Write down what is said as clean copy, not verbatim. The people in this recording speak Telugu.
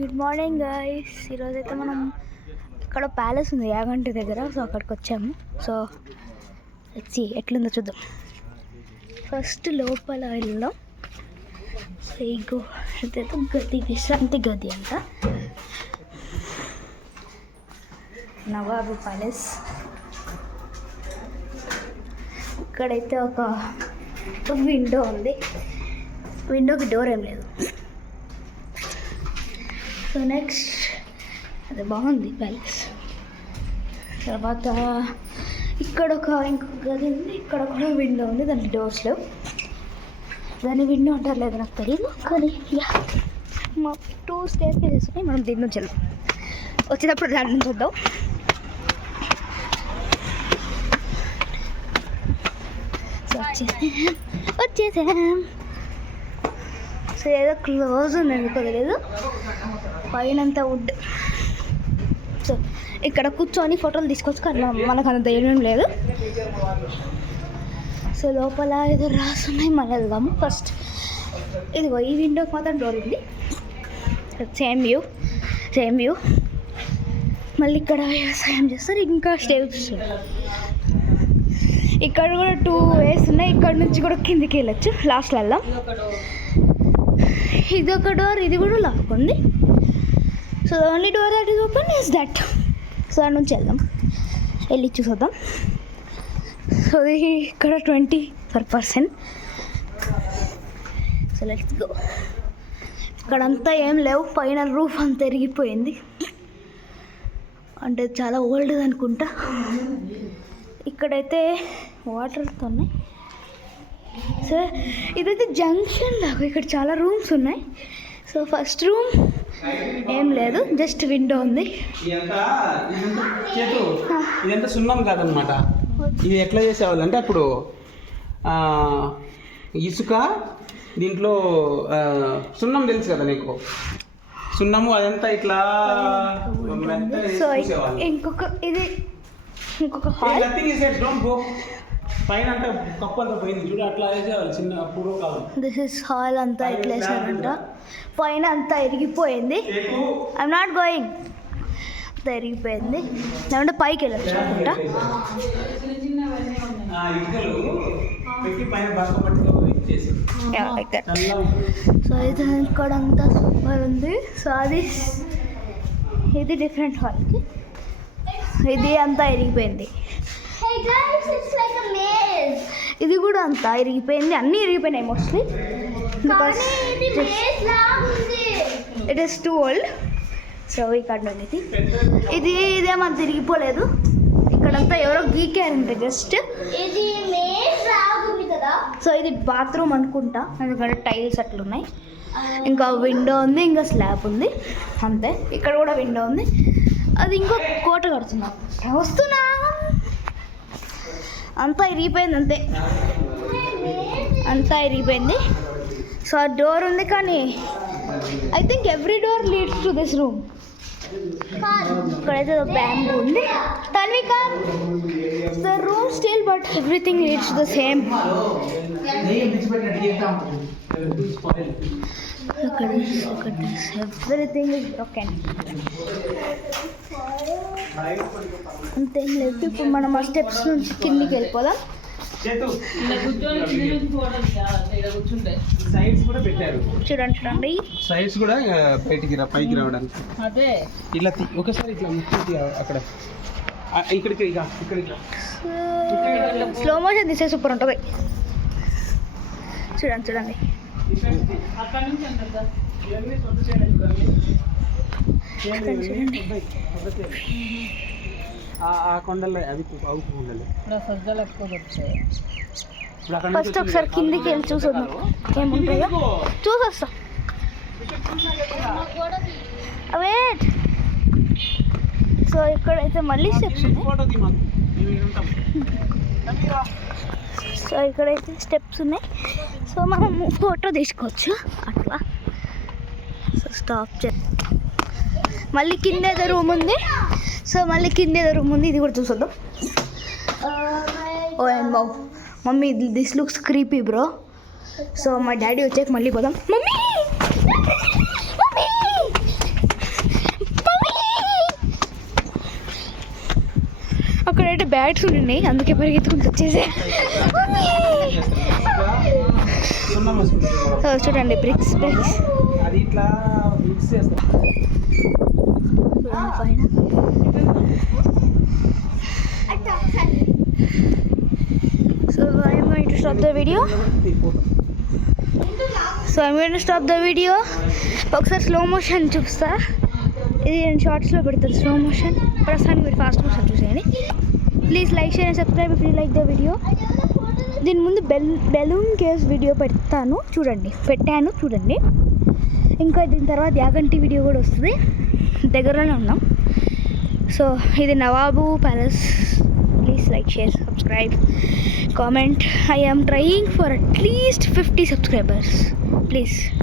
Good morning guys. ఈరోజైతే మనం ఇక్కడ ప్యాలెస్ ఉంది యాగంటి దగ్గర, సో అక్కడికి వచ్చాము. సో వచ్చి ఎట్లుందో చూద్దాం. ఫస్ట్ లోపల వెళ్దాం. సో ఇగో ఇదైతే గది, విశ్రాంతి గది అంట, నవాబు ప్యాలెస్. ఇక్కడైతే ఒక విండో ఉంది, విండోకి డోర్ ఏం లేదు. సో నెక్స్ట్ అది బాగుంది ప్యాలెస్. తర్వాత ఇక్కడ ఇంకొక గది ఉంది, ఇక్కడ కూడా విండో ఉంది, దానికి డోర్స్ లేవు. దాన్ని విండో అంటారు లేదు నాకు తెలియదు, కానీ మా 2 స్టేర్స్ చేసుకుని మనం దీని నుంచి వెళ్దాం. వచ్చేటప్పుడు దాని నుంచి వద్దాం. సో వచ్చేసాం. సో ఏదో క్లోజ్ ఉంది ఎందుకో తెలియదు, పైనంతా వుడ్. సో ఇక్కడ కూర్చొని ఫోటోలు తీసుకోవచ్చు, కానీ మనకు అంత ధైర్యం లేదు. సో లోపల ఏదో రాసున్నాయి, మనం వెళ్దాము. ఫస్ట్ ఇదిగో ఈ విండోకి మాత్రం డోర్ ఉంది, సేమ్ వ్యూ. మళ్ళీ ఇక్కడ వ్యవసాయం చేస్తారు, ఇంకా స్టేజ్. ఇక్కడ కూడా 2 ways ఉన్నాయి, ఇక్కడ నుంచి కూడా కిందికి వెళ్ళచ్చు. లాస్ట్లో వెళ్దాం. ఇది ఒక డోర్, ఇది కూడా లాక్ ఉంది. So the only door that is open is that. So దాని నుంచి వెళ్దాం, వెళ్ళి చూద్దాం. సో ఇది ఇక్కడ 20 per person. So let's go. ఇక్కడంతా ఏం లేవు, పైన రూఫ్ అంతా ఎరిగిపోయింది, అంటే చాలా ఓల్డ్ అనుకుంటా. ఇక్కడైతే వాటర్తో ఉన్నాయి. సో ఇదైతే జంక్షన్ లాగా, ఇక్కడ చాలా రూమ్స్ ఉన్నాయి. సో ఫస్ట్ రూమ్ ఏం లేదు, జస్ట్ విండో ఉంది. ఇదంతా సున్నం కాదనమాట. ఇది ఎట్లా చేసేవాళ్ళంటే అప్పుడు ఇసుక, దీంట్లో సున్నం తెలుసు కదా నీకు, సున్నము అదంతా ఇట్లా. సో ఇంకొక హాల్. పైన అంటే కప్పు అంతా పోయింది చూడు, అట్లా వేసేవాళ్ళు చిన్న పూర్వకాలం. This is hall. అంతా ఇట్లా వేసారంట, పైన అంతా ఎరిగిపోయింది. I'm not going. అంతా ఎరిగిపోయింది, లేకుంటే పైకి వెళ్ళచ్చు అనుకుంటా. సో ఇది ఇక్కడ అంతా సూపర్ ఉంది. సో ఇది డిఫరెంట్ హాల్కి, ఇది అంతా ఎరిగిపోయింది. ఇది కూడా అంతా ఇరిగిపోయింది, అన్నీ ఇరిగిపోయినాయి mostly, because it is too old. So ఇక్కడ నుండి ఇదేమంత తిరిగిపోలేదు. ఇక్కడంతా ఎవరో గీకారంటే జస్ట్. సో ఇది బాత్రూమ్ అనుకుంటా, ఎందుకంటే టైల్స్ అట్లున్నాయి. ఇంకా విండో ఉంది, ఇంకా స్లాబ్ ఉంది, అంతే. ఇక్కడ కూడా విండో ఉంది. అది ఇంకో కోట కడుతున్నా వస్తున్నా. అంతా ఇరిగిపోయింది, అంతా ఇరిగిపోయింది. సో ఆ డోర్ ఉంది, కానీ I think every door leads to this room. ఇక్కడైతే బ్యాంబూ ఉంది. Tanvika, the room still, but everything leads to the same. Everything is broken. అంతేం లేదు. ఇప్పుడు మనం ఆ స్టెప్స్ నుంచి కిందికి వెళ్ళిపోదాం. చూడండి, సైడ్స్ కూడా పైకి రావడానికి. అదే ఇలా ఒకసారి ఇట్లా అక్కడ ఇక్కడికి స్లో మోషన్ తీసే సూపర్ ఉంటుంది. చూడండి. ఆ కొండల్లో అవి కొండలు ఫస్ట్ ఒకసారి కిందికి వెళ్ళి చూసొద్దాం ఏముంటాయో. చూసొస్తా. వెయిట్. సో ఇక్కడైతే మళ్ళీ స్టెప్స్ ఉన్నాయి. సో ఇక్కడైతే స్టెప్స్ ఉన్నాయి. సో మనం ఫోటో తీసుకోవచ్చు అట్లా. సో స్టాప్ మళ్ళీ కింద ఏదో రూమ్ ఉంది. ఇది కూడా చూసొద్దాం. Oh and mummy, this looks creepy bro. So మా డాడీ వచ్చాక మళ్ళీ పోదాం. మమ్మీ అక్కడైతే బ్యాట్స్ ఉన్నాయి, అందుకే పరిగెత్తుకుంటూ వచ్చేసే. సున్నం వేసుకుంటారు. చూడండి బ్రిక్స్ అది ఇట్లా మిక్స్ చేస్తారు. పైన so I'm going to stop the video. ఒకసారి స్లో మోషన్ చూపిస్తా. ఇది నేను షార్ట్స్లో పెడతాను స్లో మోషన్. ప్రస్తుతానికి మీరు ఫాస్ట్ మోషన్ చూసేయండి. Please like share and subscribe if you like the video. దీని ముందు బెలూన్ కేవ్స్ వీడియో పెట్టాను చూడండి. ఇంకా దీని తర్వాత యాగంటి వీడియో కూడా వస్తుంది. దగ్గరలోనే ఉన్నాం. సో ఇది Nawab palace. Please like share subscribe comment. I am trying for at least 50 subscribers. Please.